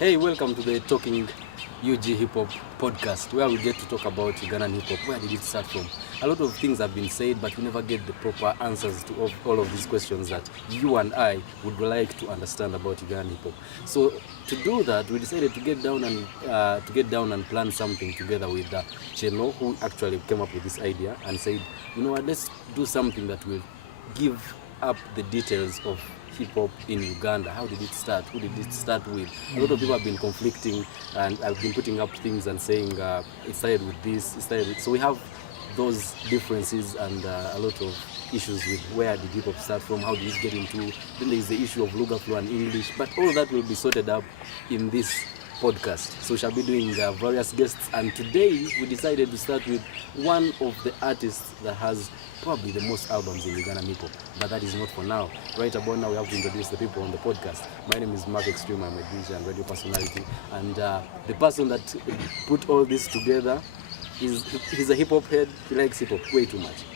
Hey, welcome to the Talking UG Hip Hop podcast, where we get to talk about Ugandan hip hop. Where did it start from? A lot of things have been said, but we never get the proper answers to all of these questions that you and I would like to understand about Ugandan hip hop. So to do that, we decided to get down and plan something together with CHENO, who actually came up with this idea and said, you know what, let's do something that will give up the details of hip-hop in Uganda. How did it start? Who did it start with? A lot of people have been conflicting, and I've been putting up things and saying it started with this, it started with... So we have those differences and a lot of issues with where did hip-hop start from, how did it get into... Then there is the issue of Lugha flow and English, but all that will be sorted up in this podcast. So we shall be doing various guests, and today we decided to start with one of the artists that has probably the most albums in Ugandan hip hop, but that is not for now. Right about now, we have to introduce the people on the podcast. My name is MAEK, XTREME. I'm a DJ and radio personality, and the person that put all this together he's a hip hop head. He likes hip hop way too much,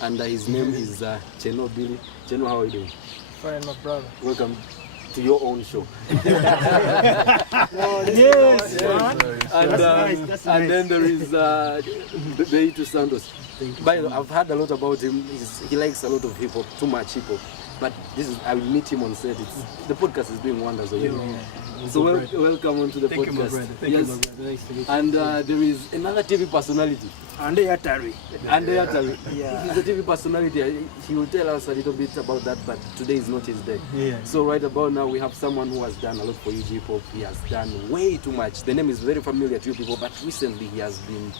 and his name is CHENO Billy. CHENO, how are you doing? Fine, my brother. Welcome to your own show. Yes, and then there is BYEITU SANTOS. By the way, I've heard a lot about him. He likes a lot of hip hop, too much hip hop. But I will meet him on set. The podcast is doing wonders already. So welcome onto the podcast. You, my brother. Thank you, my brother. Nice to meet you. And there is another TV personality. Ande Yatari. Yeah. He's a TV personality. He will tell us a little bit about that, but today is not his day. Yeah. So right about now, we have someone who has done a lot for UG hip hop. He has done way too much. The name is very familiar to you people, but recently he has been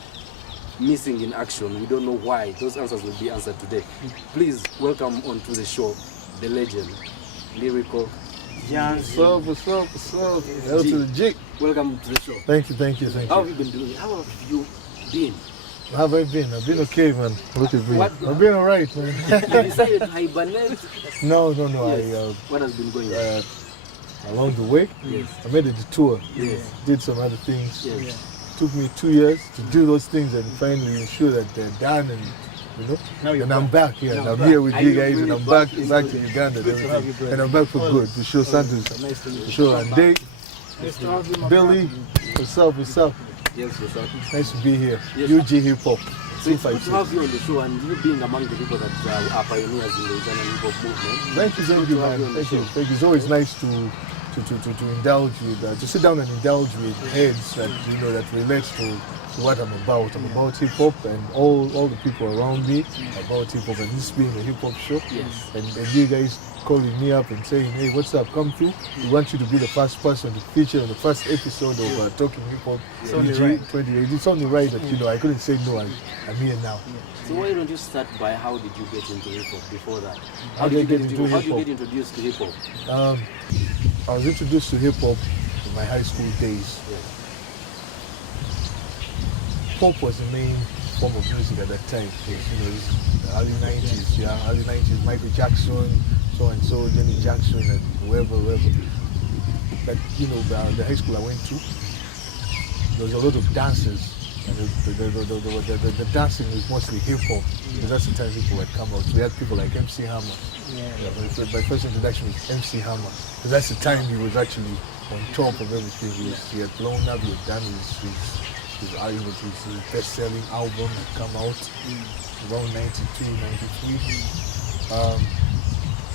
missing in action. We don't know why. Those answers will be answered today. Please welcome onto the show the legend, Lyrical. What's up? L to the G. Welcome to the show. Thank you. How have you been doing? How have you been? How have I been? I've been okay, man. Look at me. I've been alright, man. You decided to hibernate? No. Yes. What has been going on? Along the way, Yes. I made a detour. Yes. Did some other things. Yes. Took me 2 years to do those things and finally ensure that they're done, and and I'm back here. And I'm here with you guys, and I'm back to Uganda. And I'm back for good to show Santos, to show Ande, Billy. What's up? Yes, what's up? Nice to be here. Yes. UG Hip Hop. So it's good to have you on the show, and you being among the people that are pioneers in the Ugandan hip hop movement. Thank you, man. Thank you. It's always nice to indulge with, to sit down and indulge with heads that that relates to what I'm about. I'm about hip hop, and all the people around me about hip hop, and this being a hip hop show. Yes. And you guys calling me up and saying, hey, what's up? Come through. We want you to be the first person to feature on the first episode of Talking Hip Hop. It's only right. 28. It's only right that I couldn't say no. I'm here now. So why don't you start by how did you get into hip hop before that? How did you get introduced to hip hop? I was introduced to hip hop in my high school days. Yes. Pop was the main form of music at that time. It was the early 90s, early 90s, Michael Jackson, so and so, Jenny Jackson, and whoever. But the high school I went to, there was a lot of dancers, and the dancing was mostly hip hop, because that's the time people had come out. So we had people like MC Hammer. My first introduction was MC Hammer, because that's the time he was actually on top of everything. He had blown up, he had done his best-selling album had come out around 92, 93.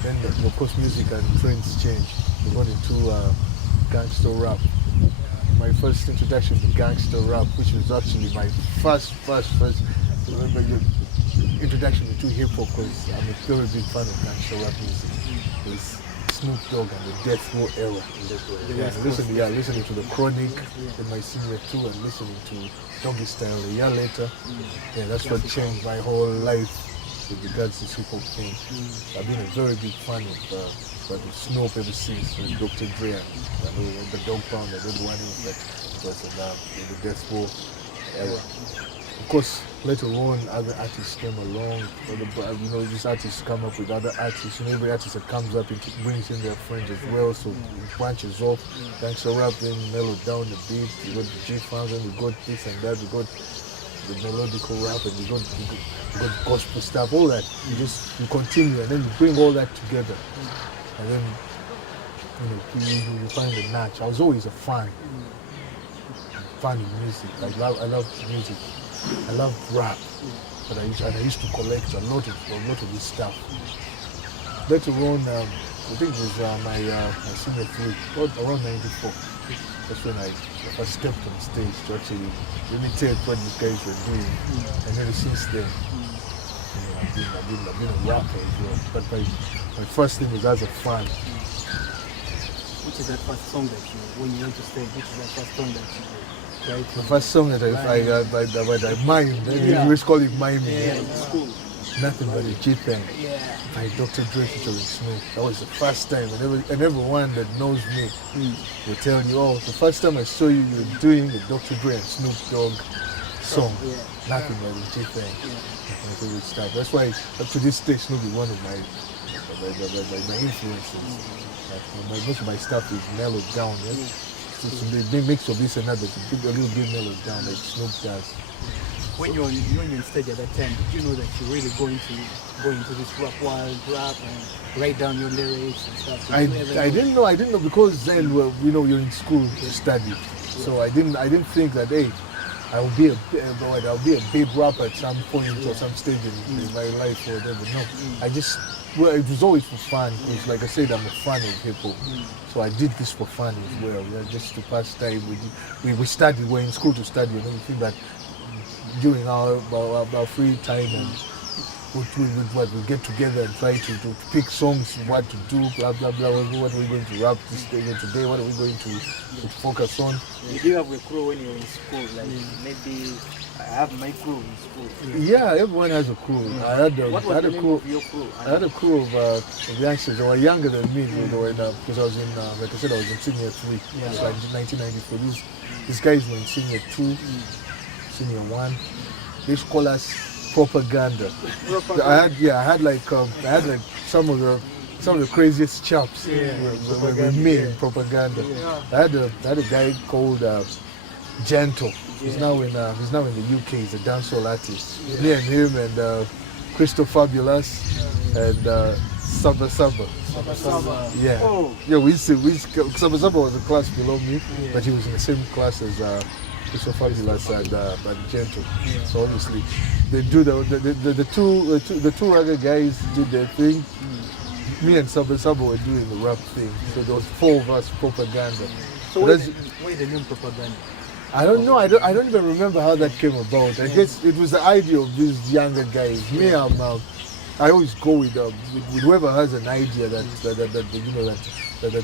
Then of course music and trends changed. We got into gangster rap. My first introduction to gangster rap, which was actually my first introduction to hip hop, because I'm a very big fan of gangster rap music. It's Snoop Dogg and the Death Row era. Listening to the Chronic in my senior 2 and listening to Doggy Style a year later. That's what changed my whole life with regards to hip hop thing. I've been a very big fan of Snoop ever since, with Dr. Dre and the Dog Pound, the Red One that was in the Death Row era. Of course, later on, other artists came along. These artists come up with other artists. Every artist that comes up brings in their friends as well. So it branches off. Gangster rap, then mellow down the beat. We got the G-Funk, and we got this and that. We got the melodical rap, and we got gospel stuff. All that. You continue, and then you bring all that together. And then you find a notch. I was always a fan of music. I love music. I love rap, but I used to collect a lot of this stuff. Later on, I think it was my senior three, around '94. That's when I first stepped on stage to actually imitate what these guys were doing. And ever since then, I've been a rapper as well. But my first thing was as a fan. Which is that first song that you, when you went to stage, which is that first song that you write? The first song that I mimed, we always call it miming. Yeah, in school. Nothing but a G thing. Yeah. By Dr. Dre featuring Snoop. That was the first time, and everyone that knows me will tell you, oh, the first time I saw you, you were doing the Dr. Dre and Snoop Dogg song. Nothing but a G thing. My favorite stuff. That's why up to this day, Snoop is one of my influences. Most of my stuff is mellowed down. Yeah? So they mix of this and that, but a little bit mellowed down like Snoop does. When you're on stage at that time, did you know that you're really going to this rap world, rap and write down your lyrics and stuff? I didn't know because then you're in school to study, so I didn't think that I'll be a big rapper at some point or some stage in my life or whatever. No, it was always for fun because, like I said, I'm a fan of hip hop, so I did this for fun as well. Just to pass time. We studied. We're in school to study and everything, but during our free time and we get together and try to pick songs, what to do, blah blah blah. What are we going to rap this day today? What are we going to focus on? Did you have a crew when you were in school? Like maybe I have my crew in school. Yeah, everyone has a crew. I had a crew. Of your crew? I had a crew of youngsters. They were younger than me. They were because I was in, like I said, I was in senior 3. It was like 1994. These guys were in senior 2. Senior 1, they used to call us propaganda. I had like some of the craziest chaps with me in propaganda. I had a guy called Gentle. He's now in the UK. He's a dancehall artist. Me and him and Crystal Fabulous and Saba. Yeah. Oh. Yeah, Saba was a class below me, but he was in the same class as Crystal Fabulous and Gentle. So obviously they do the two other guys did their thing. Me and Saba were doing the rap thing. So there was 4 of us, propaganda. So why the name propaganda? I don't know. I don't even remember how that came about. I guess it was the idea of these younger guys. Me, I always go with whoever has an idea that's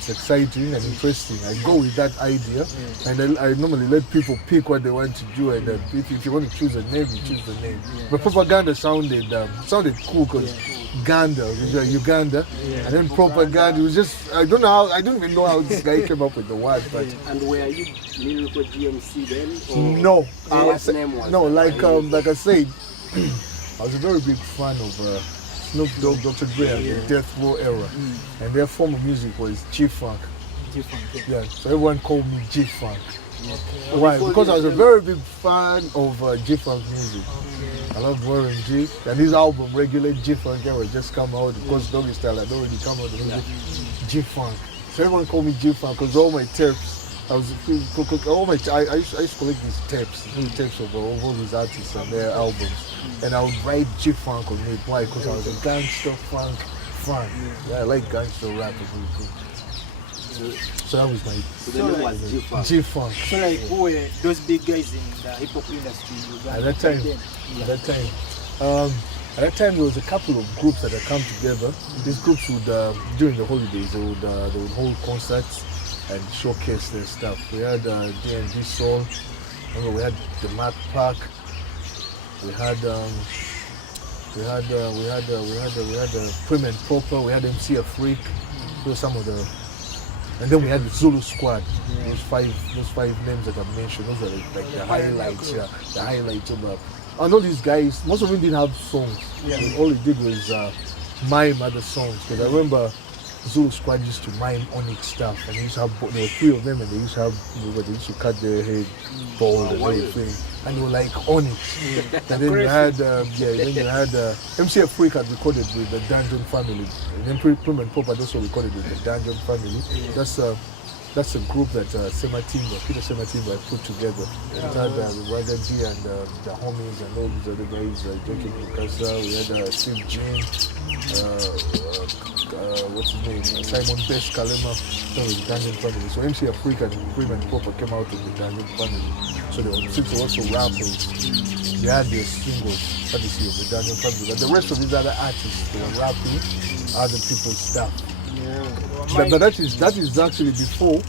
exciting and interesting. I go with that idea, and I normally let people pick what they want to do. And if you want to choose a name, you choose the name. But propaganda sounded cool because Ganda, Uganda, and then propaganda. It was just I don't even know how this guy came up with the word. But And were you lyrical GMC then? Or no, what name was no, that? like I said, I was a very big fan of Snoop Dogg, Dr. Dre, and the Death Row era, and their form of music was G-Funk. Yeah, so everyone called me G-Funk. Okay. Why? Because I was a very big fan of G-Funk music. I loved Warren G, and his album Regular G-Funk era just come out. Because Doggy Style had already come out. G-Funk. So everyone called me G-Funk because all my tapes. I used to collect these tapes of all these artists and their albums, and I would write G-Funk on it. Why? Because I was a gangster funk fan. Yeah, I like gangster rap. So that was my The name was G-Funk. G-Funk. So like who were those big guys in the hip hop industry? At that time, there was a couple of groups that had come together. These groups would, during the holidays, they would hold concerts and showcase their stuff. We had D&D Soul. Remember, we had the MAEK Park. We had Prim and Proper. We had MC Afrik. Those were some of the. And then we had the Zulu Squad. Those five names that I mentioned. Those are like the highlights. Yeah, the highlights of the. I know these guys. Most of them didn't have songs. All they did was mime other songs. Because I remember Zulu Squad used to mime Onyx stuff, and they used to have, there were 3 of them, and they used to have, they used to cut their head bald and everything, and they were like Onyx. And then you had, MC Africa had recorded with the Dungeon Family, and then Prim and Pop had also recorded with the Dungeon Family. That's a group that Peter Sematimba had put together. It had Raga G and the homies and all these other guys, Jackie Mikasa, we had Steve Jane, what's his name, Simon Best Kalema, that was the Dungeon Family. So MC Africa and Prim and Popper came out of the Dungeon Family. So since they were also rappers, they had their singles, courtesy of the Dungeon Family. But the rest of these other artists, they were rapping other people's stuff. But that is actually before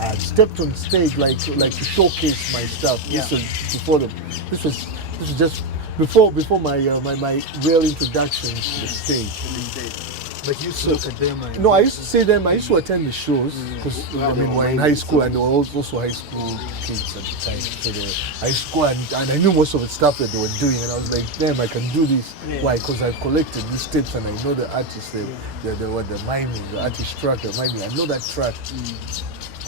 I stepped on stage like to showcase my stuff. This was before this was just before my real introduction to the stage. But you used to look at them? No, I used to see them. I used to attend the shows because we were in high school and they were also high school kids at the time. So I used to go and I knew most of the stuff that they were doing, and I was like, damn, I can do this. Why? Because I've collected these tapes and I know the artists. The miming, the artist track, the miming. I know that track.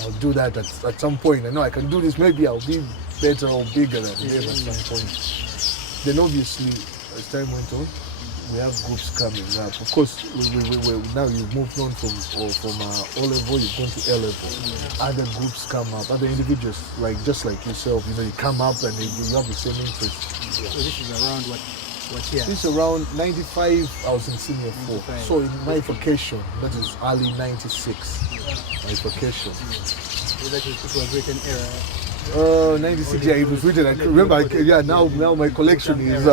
I'll do that at some point. I know I can do this. Maybe I'll be better or bigger than them at some point. Then obviously, as time went on, we have groups coming up. Of course, we now you've moved on from O level, you've gone to L level. Other groups come up, other individuals, just like yourself, you come up and you have the same interest. So this is around what year? This is around 95, I was in senior 4. So in my vacation, that is early 96. My vacation. So that it was written era. 96, yeah, it was written. I remember, now my collection is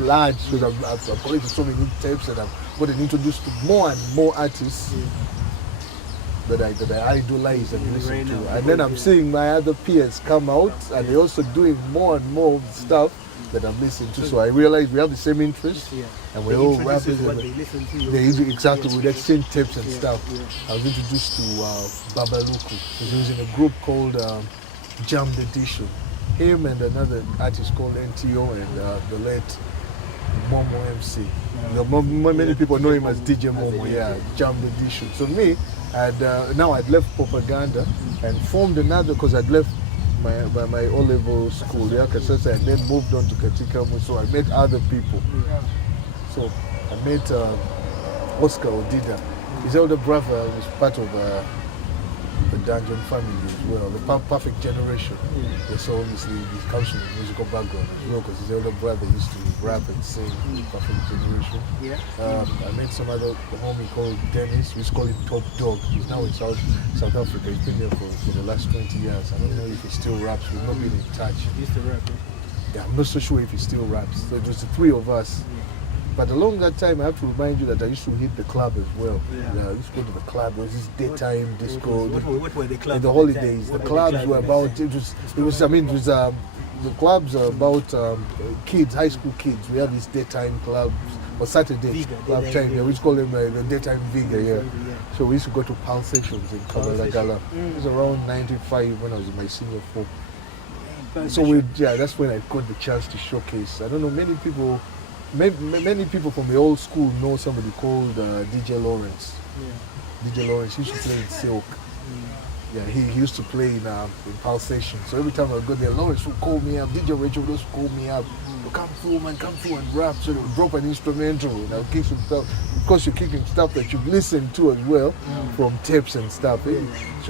large because I've collected so many tapes and I've gotten introduced to more and more artists that I idolize and listen to. And then I'm seeing my other peers come out and they're also doing more and more stuff that I'm listening to. So I realized we have the same interests and we're all rappers. Exactly, we exchange tapes and stuff. I was introduced to Babaluku. He was in a group called Jammed Edition. Him and another artist called NTO and the late Momo MC. Many people know him as DJ Momo, Jammed Edition. So me, now I'd left propaganda and formed another because I'd left my O-level school, and then moved on to Katikamu, so I met other people. So I met Oscar Odida. His elder brother was part of the Dungeon family as well, the perfect generation. So obviously he comes from a musical background as well, because his elder brother used to rap and sing perfect generation. I met some other homie called Dennis. We used to call him Top Dog. He's now in South Africa. He's been there for the last 20 years. I don't know if he still raps. We've not been in touch. He used to rap, Yeah, I'm not so sure if he still raps. So it was the 3 of us. But along that time, I have to remind you that I used to hit the club as well. I used to go to the club. There was this daytime disco. What were the clubs? In the holidays, the clubs were about. The clubs are about kids, high school kids. We have these daytime clubs or Saturday club time. We used to call them the daytime Viga. So we used to go to Pulse Sessions in Kabalagala. It was around 95 when I was in my senior 4. So that's when I got the chance to showcase. I don't know, many people from the old school know somebody called DJ Lawrence. DJ Lawrence used to play in Silk. He used to play in Pulsation. So every time I would go there, Lawrence would call me up, DJ Rachel would also call me up. Come through and rap. So they would drop an instrumental and I'll kick some stuff. Of course, you're kicking stuff that you've listened to as well from tapes and stuff. So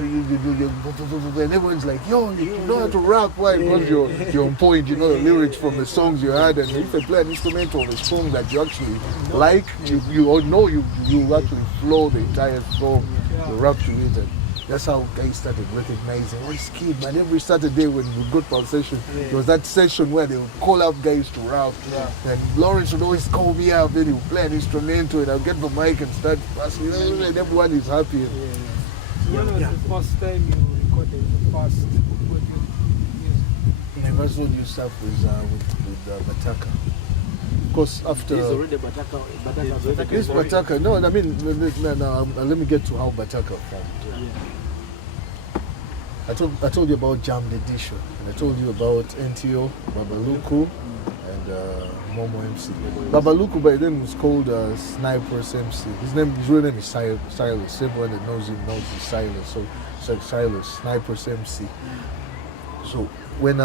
and everyone's like, yo, you know how to rap. Why? Because you're on point, you know the lyrics from the songs you had. And if you play an instrumental of a song that you actually like, you all know you actually flow the entire song, you rap to it. And that's how guys started recognizing, this kid, man, every Saturday when we go to Pulsation, there was that session where they would call up guys to rap. And Lawrence would always call me up, then he would play an instrumental, and I'll get the mic and start passing, and everyone is happy. When was the first time you recorded the first music? My first new stuff was with Bataka. Of course, after... This is already Bataka. This Bataka, no, I mean, let me get to how Bataka formed. I told you about Jammed Edition, and I told you about NTO, Babaluku, and Momo MC. Babaluku by then was called Snipers MC. His real name is Silas. Everyone that knows him knows he's Silas. So it's like Silas, Snipers MC. So when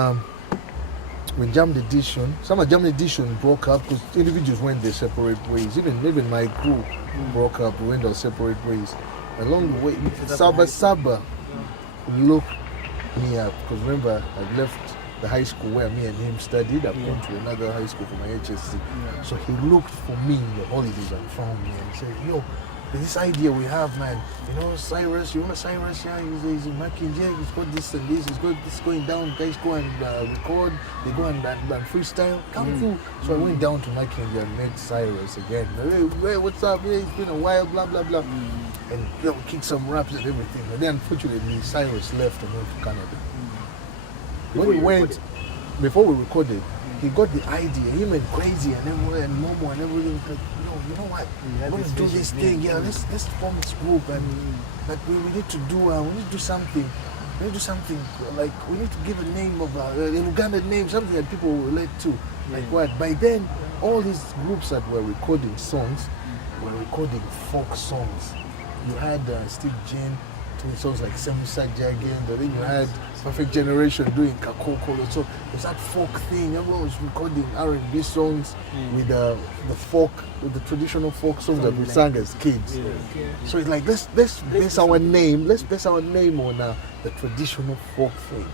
Jam Edition, some of Jam Edition broke up because individuals went their separate ways. Even my crew broke up, we went our separate ways. Along the way, Saba looked me up because remember I left the high school where me and him studied. I've gone to another high school for my HSC. So he looked for me in the holidays and found me and said, yo, this idea we have, man. You know, Cyrus, you know Cyrus? Yeah, he's in Mackinjay. He's got this and this. He's got this going down. Guys go and record. They go and freestyle. Come through. So I went down to Mackinjay and met Cyrus again. Hey, what's up? Hey, it's been a while, blah, blah, blah. And you know, kick some raps and everything. But then unfortunately, Cyrus left and went to Canada. When we went, before we recorded, he got the idea. He went crazy and everywhere and Momo and everything. Like, you know what? We're going to do this thing. Yeah, let's form this group and like we need to do something. We need to do something like we need to give a name of an Ugandan name, something that people will relate to. Like what? By then, all these groups that were recording songs were recording folk songs. You had Steve Jane doing songs like Semusa Jagan, then you had Perfect Generation doing Kakoko. So it was that folk thing. Everyone was recording R&B songs with the folk, with the traditional folk songs that we sang as kids. So it's like let's base our name. Let's base our name on the traditional folk thing.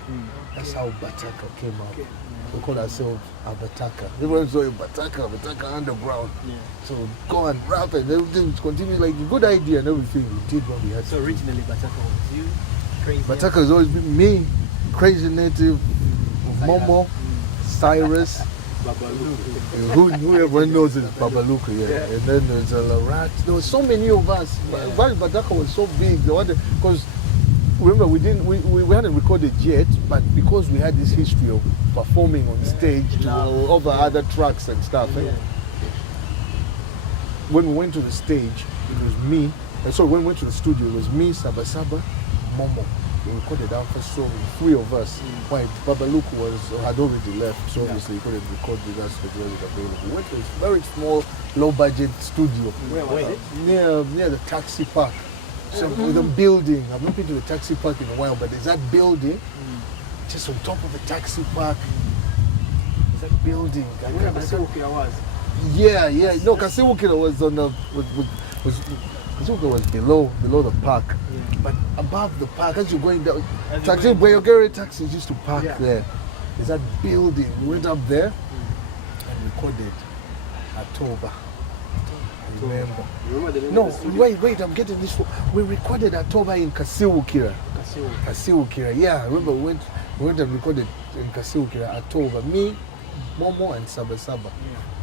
That's how Bataka came out. We call ourselves Abataka. Everyone's saying Bataka underground. So go and rap and everything continues like a good idea and everything. We did what we had. So originally Bataka was you? Crazy. Bataka has always been me, Crazy Native, Momo, Cyrus, Babaluku. Whoever knows it's Babaluku, And then there's a Larat. There were so many of us. Why Bataka was so big? Because remember we hadn't recorded yet, but because we had this history of performing on stage over other tracks and stuff. When we went to the stage, it was me. When we went to the studio, it was me, Saba, Momo. We recorded our first song, 3 of us. Why Babaluku had already left, so obviously he couldn't record with us because he wasn't available. We went to a very small, low-budget studio. Where was it? Near the taxi park. So with a building, I've not been to the taxi park in a while, but there's that building just on top of the taxi park. There's that building. Where Kasewukira was? Yeah. No, Kasewukira was on the Kasewukira was below the park. But above the park, as you're going down, taxis used to park there. There's that building. We went up there and recorded Atoba. Remember? No, wait, I'm getting this. We recorded Atoba in Kasewukira. Kasewukira, yeah. I remember we went and recorded in Kasewukira Atoba. Me, Momo, and Saba.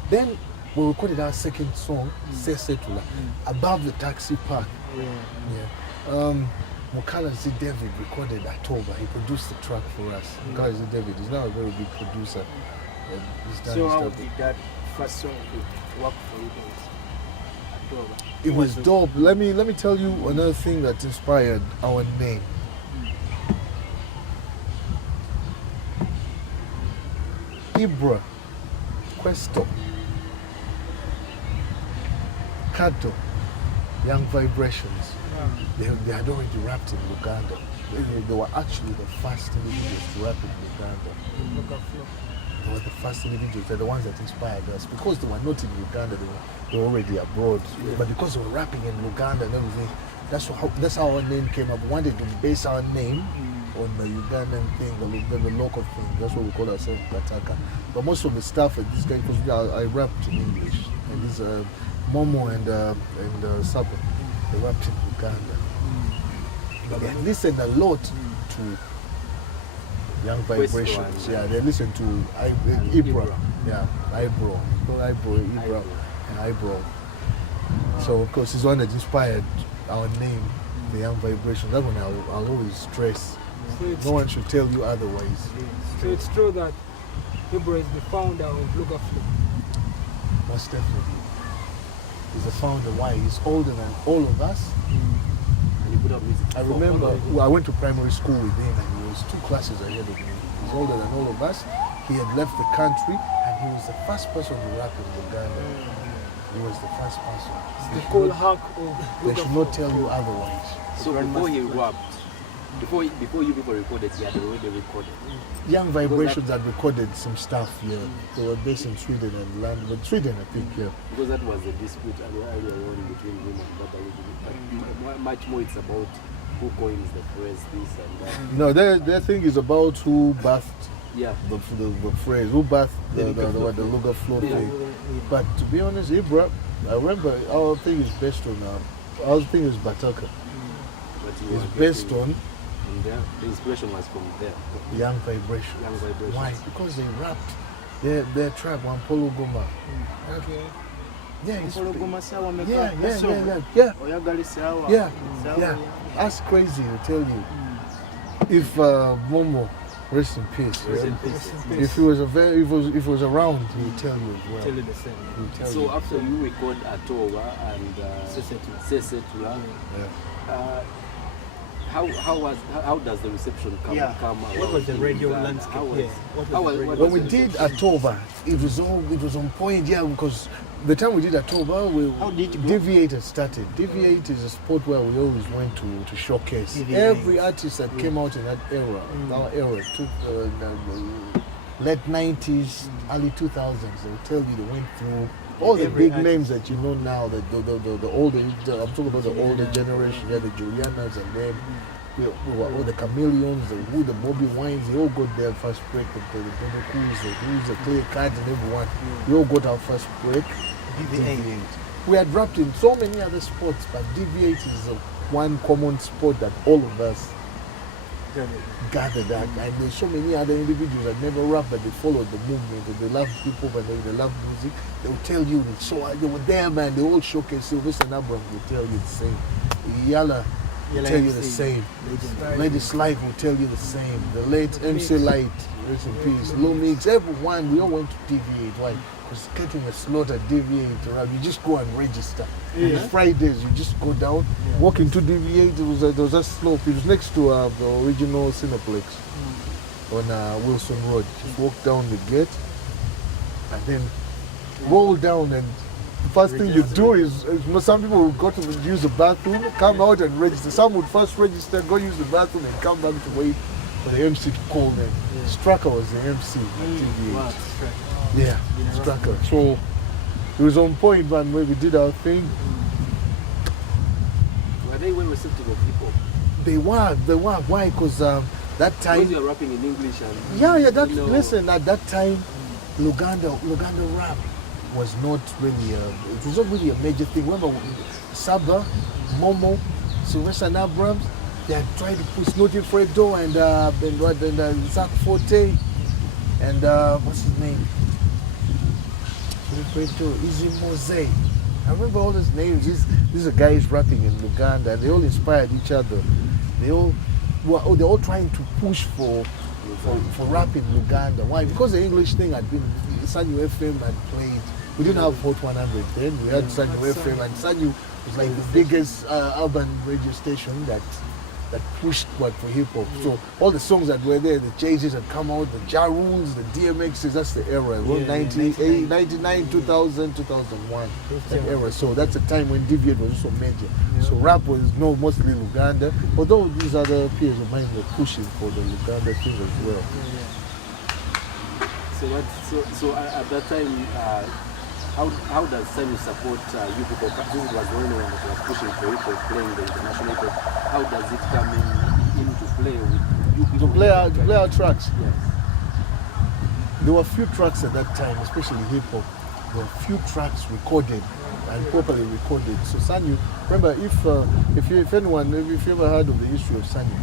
Then we recorded our second song, Sesetula, above the taxi park. Mukala Z. David recorded Atoba. He produced the track for us. Mukala Z. David is now a very big producer. So how did that first song work for you guys? It was dope. Let me tell you another thing that inspired our name. Ibra, Questo, Kato, Young Vibrations. They had already rapped in Uganda. They were actually the first individuals to rap in Uganda. They were the first individuals. They're the ones that inspired us. Because they were not in Uganda, they were already abroad. But because they were rapping in Uganda and everything, that's how our name came up. We wanted to base our name on the Ugandan thing, the local thing. That's what we call ourselves, Bataka. But most of the stuff at this guy, because I rapped in English. And this Momo and Saba, they rapped in Uganda. But they listened a lot to Young Vibrations. They listen to Ibra. Ibro, and Ibro. So of course it's one that inspired our name, the Young Vibrations. That one I'll always stress. No one should tell you otherwise. So it's true that Ibro is the founder of Look After. Most definitely. He's the founder. Why? He's older than all of us. I remember I went to primary school with him and he was 2 classes ahead of me. He's older than all of us. He had left the country and he was the first person to rap in Uganda. He was the first person. The cold hack of They should not tell you otherwise. So before he rapped, before you people recorded, he had already recorded. Young Vibrations had recorded some stuff, yeah. They were based in Sweden and landed, but Sweden, I think, yeah. Because that was a dispute earlier on between him and Baba. But much more it's about who coins the phrase, this and that. No, their thing is about who birthed the phrase, who birthed the Luga flow thing. But to be honest, Ibra, I remember our thing is based on, our thing is Bataka. It's based on the inspiration was from there. Young Vibrations. Why? Because they rapped their track, Wampolo Goma. Okay. Yeah, it's Yeah. That's crazy to tell you. If Momo, rest in peace. Rest in peace. If he was if he was around, he would tell you as well. Tell you the same. He would tell So you. after you record Atowa and Sesetula, how does the reception come out? What was the radio landscape? When we did Atoba, it was on point, because the time we did Atoba, Deviate had started. Deviate is a spot where we always went to showcase. Every artist that came out in that era, our era, late 90s, early 2000s, they'll tell you they went through all the big names that you know now, the older, I'm talking about the older generation, the Julianas and them, all the Chameleons, the Bobby Wines, they all got their first break, the Bobby Coos, the Clear Cards and everyone, we all got our first break. Deviate. We had rapped in so many other sports, but Deviate is one common sport that all of us gathered at, and there's so many other individuals that never rap, but they followed the movement and they love hip-hop and they love music. They'll tell you they were there, man. They all showcase. Sylvester and Abraham will tell you the same. Yala will tell you the same. Lady Slight will tell you the same. The late MC Light, rest in peace. Lumix, everyone, we all went to Deviate. Why? Because getting a slot at Deviate, you just go and register. On Fridays, you just go down, walk into Deviate. There was a slope. It was next to the original Cineplex on Wilson Road. Just walk down the gate and then roll down, and the first thing you do is some people will go to use the bathroom, come out and register. Some would first register, go use the bathroom and come back to wait for the MC to call them. Strucker was the MC at Deviate. Yeah, Strucker. So it was on point, man, where we did our thing. Were they well receptive of hip hop? They were. Why? Because that time. Because you are rapping in English and. Listen, at that time, Luganda rap was not really a major thing. Remember, Saba, Momo, Sylvester and Abrams, they had tried to push Naughty Fredo and Zach Forte and what's his name? Easy Mose. I remember all those names. These are guys rapping in Uganda, and they all inspired each other. They're all trying to push for rap in Uganda. Why? Because the English thing had been, Sanyu FM had played. We didn't have Hot 100 then. We had Sanyu FM, and Sanyu was like the biggest urban radio station that pushed for hip hop. So all the songs that were there, the Jay-Z's had come out, the Ja Rules, the DMX's, that's the era. 99, 2000, 2001, that era. So that's the time when Deviate was also major. So rap was mostly Luganda, although these other peers of mine were pushing for the Luganda thing as well. So at that time, how does Sanyu support you people? This was the only one that was pushing for hip hop, playing the international hip hop. How does it come into play with you people? To play our tracks. Yes. There were a few tracks at that time, especially hip hop. There were a few tracks recorded and properly recorded. So Sanyu, remember, if you ever heard of the history of Sanyu,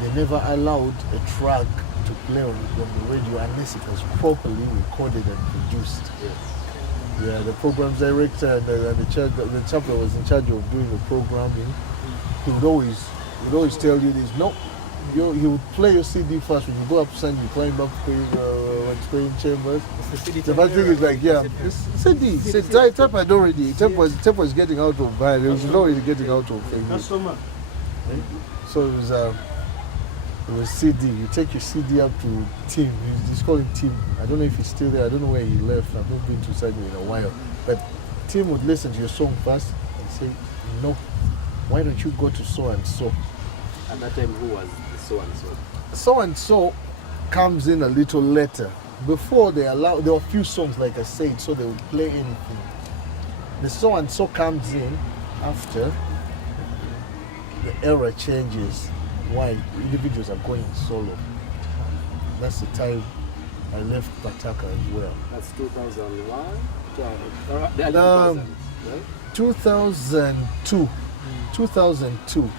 they never allowed a track to play on the radio unless it was properly recorded and produced. Yes. Yeah, the program director and the chapter was in charge of doing the programming. He would always tell you this. No, he would play your CD first. When you go up and you climb up Queen Chambers. The first thing is like, CD. Tape had already. Tape was getting out of band. It was already getting out of. So it It was CD. You take your CD up to Tim. He's calling Tim. I don't know if he's still there. I don't know where he left. I've not been to Sydney in a while. But Tim would listen to your song first and say, no, why don't you go to so and so? At that time, who was the so and so? So and so comes in a little later. Before there were a few songs, like I said, so they would play anything. The so and so comes in after the era changes. Why individuals are going solo. That's the time I left Pataka as well. That's 2001? The early 2000s, right? 2002. 2002.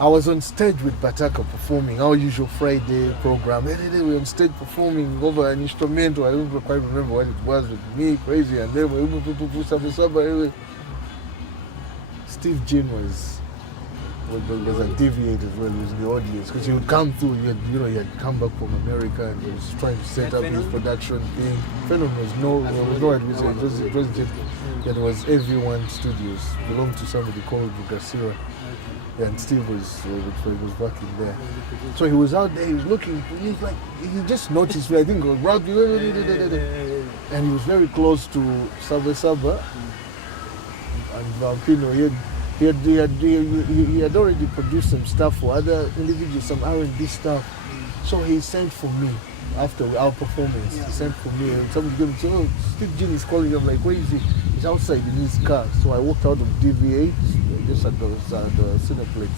I was on stage with Pataka performing our usual Friday program. We were on stage performing over an instrumental. I don't quite remember what it was with me, Crazy, and then Steve Jean was a deviated as well. He was in the audience because he would come through. He had come back from America and he was trying to set up his production thing. Phenom was it was just it was Everyone Studios, belonged to somebody called Garcia. Yeah, and Steve was working there. So he was out there. He was looking. He just noticed me. I think it was rugby, and he was very close to Saba and Vampino. He had already produced some stuff for other individuals, some R&B stuff. So he sent for me after our performance. He sent for me and somebody gave me, oh, Steve Jean is calling. I'm like, where is he? He's outside in his car. So I walked out of DV8, just at the Cineplex.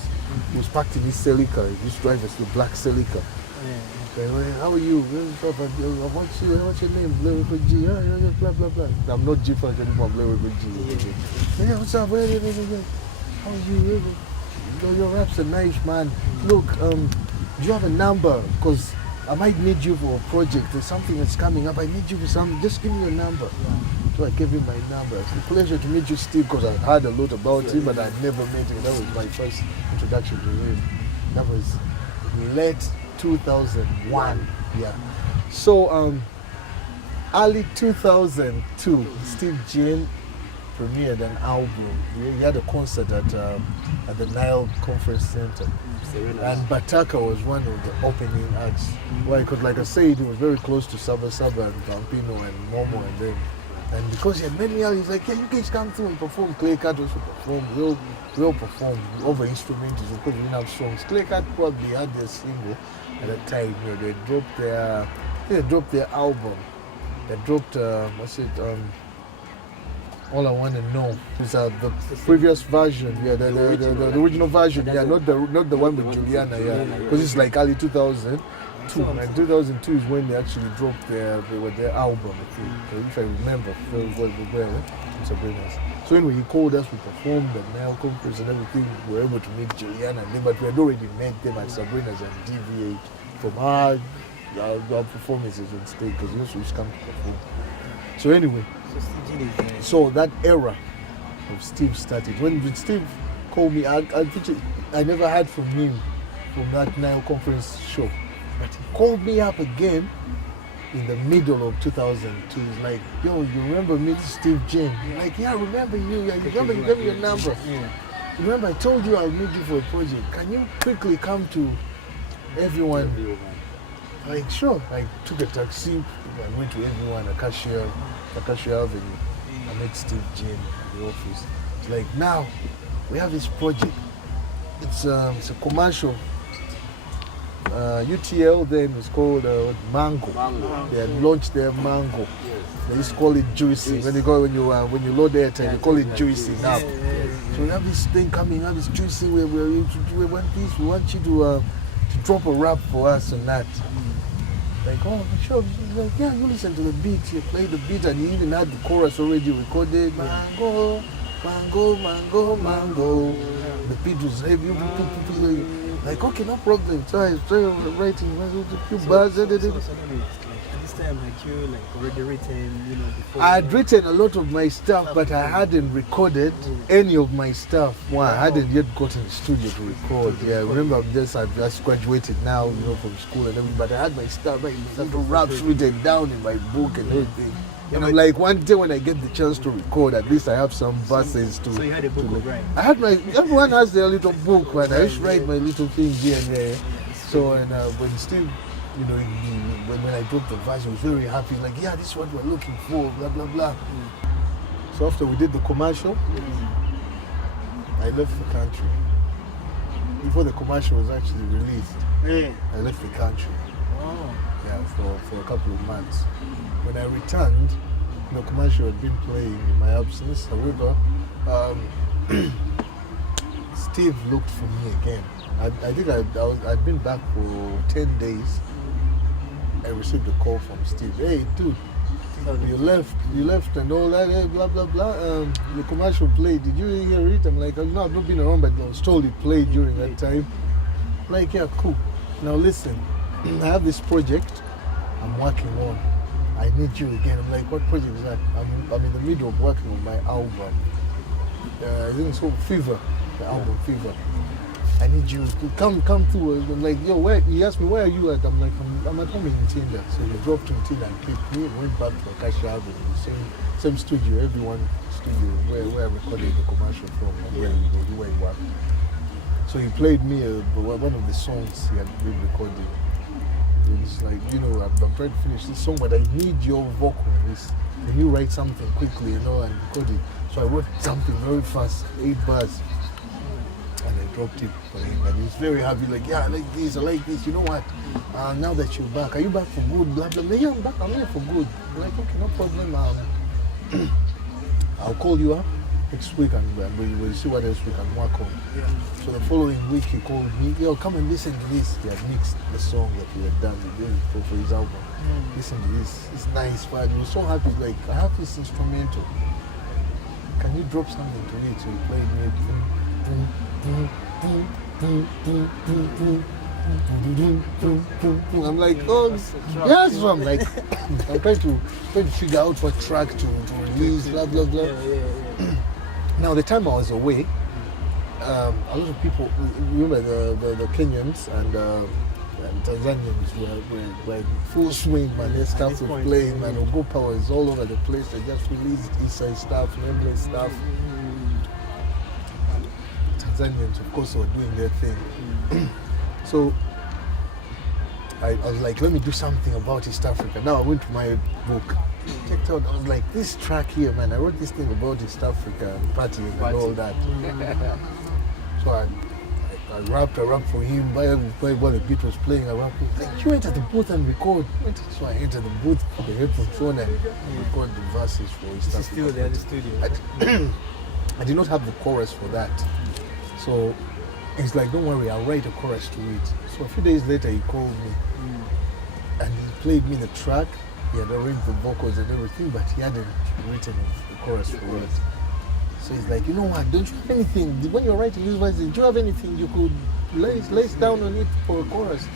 He was parked in his Celica. He used to drive us the black Celica. How are you? What's your name? Lyrical G. Blah, blah, blah. I'm not G Funk anymore, I'm Lyrical G. Yeah, what's up? How are you? Your raps are nice, man. Look, do you have a number? Because I might need you for a project. There's something that's coming up. I need you for something. Just give me your number. So I gave him my number. It's a pleasure to meet you, Steve, because I heard a lot about him, but I'd never met him. That was my first introduction to him. That was late 2001. Yeah. So early 2002, Steve Jean premiered an album. He had a concert at the Nile Conference Center. And Bataka was one of the opening acts. Why? Because like I said, he was very close to Saba and Vampino and Momo and because he had many others, he's like, yeah, you guys come through and perform. Clay Cat also performed. We all performed over instrumentals because we didn't have songs. Clay Cat probably had their single at that time. They dropped their album. They dropped All I Want to Know. It's the previous version, the original version, not the one with Juliana, because it's like early 2002. And 2002 is when they actually dropped their album, I think, if I remember very well. So anyway, he called us, we performed at Nile Conference and everything. We were able to meet Juliana and them, but we had already met them at Sabrina's and DV8 from our performances on stage, because he also used to come to perform. So anyway, so that era of Steve started. When Steve called me, I never heard from him from that Nile Conference show. But he called me up again in the middle of 2002. He's like, yo, you remember me, Steve Jean? Like, yeah, I remember you. Yeah, you remember you gave me your number. Remember I told you I'll need you for a project. Can you quickly come to Everyone? Like, sure. I took a taxi. I went to Everyone, Acacia Avenue. I met Steve Jean at the office. It's like, now we have this project. It's a commercial. UTL then was called Mango. They had launched their Mango. They used to call it juicing. When you load airtime, you call it juicing now. So we have this thing coming up, this juicing. We want this. We want you to drop a rap for us and that. Like, oh, sure. Like, yeah, you listen to the beat. You play the beat, and you even had the chorus already recorded. Mango, mango, mango, mango. The beat was heavy. Like, okay, no problem. So I started writing a few bars. At this time, had you already written, before? I had written a lot of my stuff, but I hadn't recorded any of my stuff. Well, I hadn't yet gotten the studio to record. Yeah, I remember I just graduated now, from school and everything. But I had my stuff, raps written down in my book and everything. And I'm like, one day when I get the chance to record, at least I have some verses to. So you had a book of rhymes? I had everyone has their little book, man. I used to write my little things here and there. So and when Steve, you know, when I dropped the verse, he was very happy. Like, yeah, this is what we're looking for. Blah blah blah. So after we did the commercial, I left the country. Before the commercial was actually released, I left the country. Oh. Yeah, for a couple of months. When I returned, the commercial had been playing in my absence. However, Steve looked for me again. I think I'd been back for 10 days. I received a call from Steve. Hey, dude, you left and all that, blah, blah, blah. The commercial played. Did you hear it? I'm like, no, I've not been around, but I was told it played during that time. Like, yeah, cool. Now listen, I have this project I'm working on. I need you again. I'm like, what project is that? I'm in the middle of working on my album. I think it's called Fever, the album Fever. I need you to come through. I'm like, yo, where? He asked me, where are you at? I'm like, I'm at home in Tinder. So he dropped to Tinder and picked me and went back to Acacia Avenue, same studio, everyone studio where I recorded the commercial from, where he worked. So he played me one of the songs he had been recording. It's like, you know, I'm trying to finish this song, but I need your vocal on this. Can you write something quickly, you know, and record it? So I wrote something very fast, 8 bars. And I dropped it for him, and he was very happy, like, yeah, I like this, you know what? Now that you're back, are you back for good? Blah, blah, blah. Yeah, I'm back, I'm here for good. I'm like, okay, no problem. I'll call you up next week and we'll see what else we can work on. Yeah. So the following week he called me, yo, come and listen to this. He had mixed the song that he had done for his album. Listen to this, it's nice, man. He was so happy, like, I have this instrumental. Can you drop something to it? So he played me. I'm like, oh, yes, so I'm like, I'm trying to figure out what track to release, blah, blah, blah. Yeah. Now, the time I was away, a lot of people, remember the Kenyans and Tanzanians were in full swing, man. Their stuff was playing, man. Ogopa was all over the place. They just released Eastside stuff, Nameless stuff. Tanzanians, of course, were doing their thing. So I was like, let me do something about East Africa. Now I went to my book, checked out, I was like, this track here, man, I wrote this thing about East Africa, partying and all that. So I rapped for him, while the beat was playing, I rapped. Like, you enter the booth and record. So I entered the booth, put the headphones on and record the verses for East Africa. Still there, the studio. I did not have the chorus for that. So he's like, don't worry, I'll write a chorus to it. So a few days later he called me and he played me the track. He had arranged the vocals and everything, but he hadn't written the chorus for it. So he's like, you know what, don't you have anything? When you're writing these verses, do you have anything you could lace down on it for a chorus?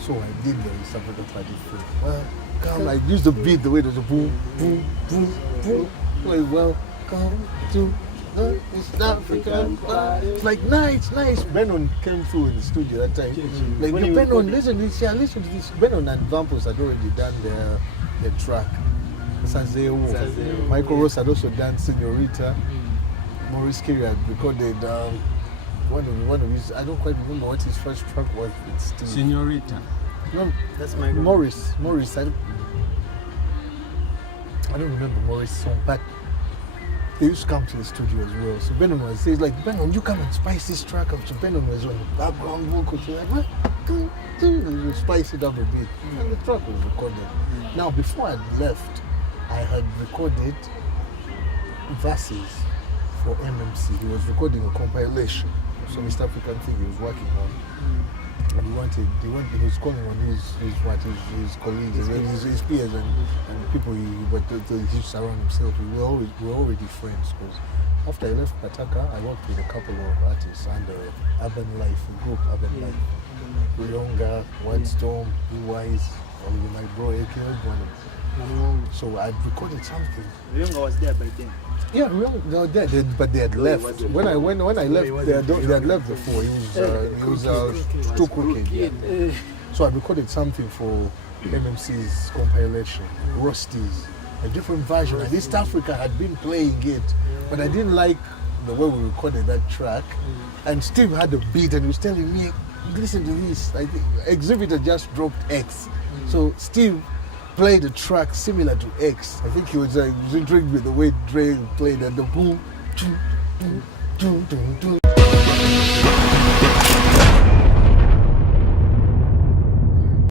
So I did the East Africa party thing. Well, come, I used the beat the way it was a boom, boom, boom, boom. Like, well, come to East African party. It's like, nice. Benon came through in the studio that time. Like, Benon, listen to this. Benon and Vampos had already done their track. Sanzeo. Michael Ross had also done Senorita. Maurice Kerry had recorded one of his, I don't quite remember what his first track was. It's still Senorita. No, That's my Maurice, I don't remember Maurice's song, but they used to come to the studio as well. So Benon says, like, Benon, you come and spice this track up. So Benon was on the background vocals. So like, what? You spice it up a bit. And the track was recorded. Now, before I left, I had recorded verses for MMC. He was recording a compilation of some East African thing he was working on. And he was calling on his colleagues, his peers and people he surrounded himself with. We were already friends, because after I left Pataka, I worked with a couple of artists under Urban Life, the group Urban Life. Rionga, White Storm, Blue Wise, my bro AK, one of them. So I recorded something. Rionga was there by then. Yeah, they were there, but they had left. When I left, they had left before. He was too crooked. So I recorded something for MMC's compilation, Rusties, a different version. And East Africa had been playing it, but I didn't like the way we recorded that track. And Steve had the beat and he was telling me, listen to this. I think Exhibitor just dropped X. So Steve played a track similar to X. I think he was intrigued with the way Dre played and the boom, boom, boom, boom, boom, boom.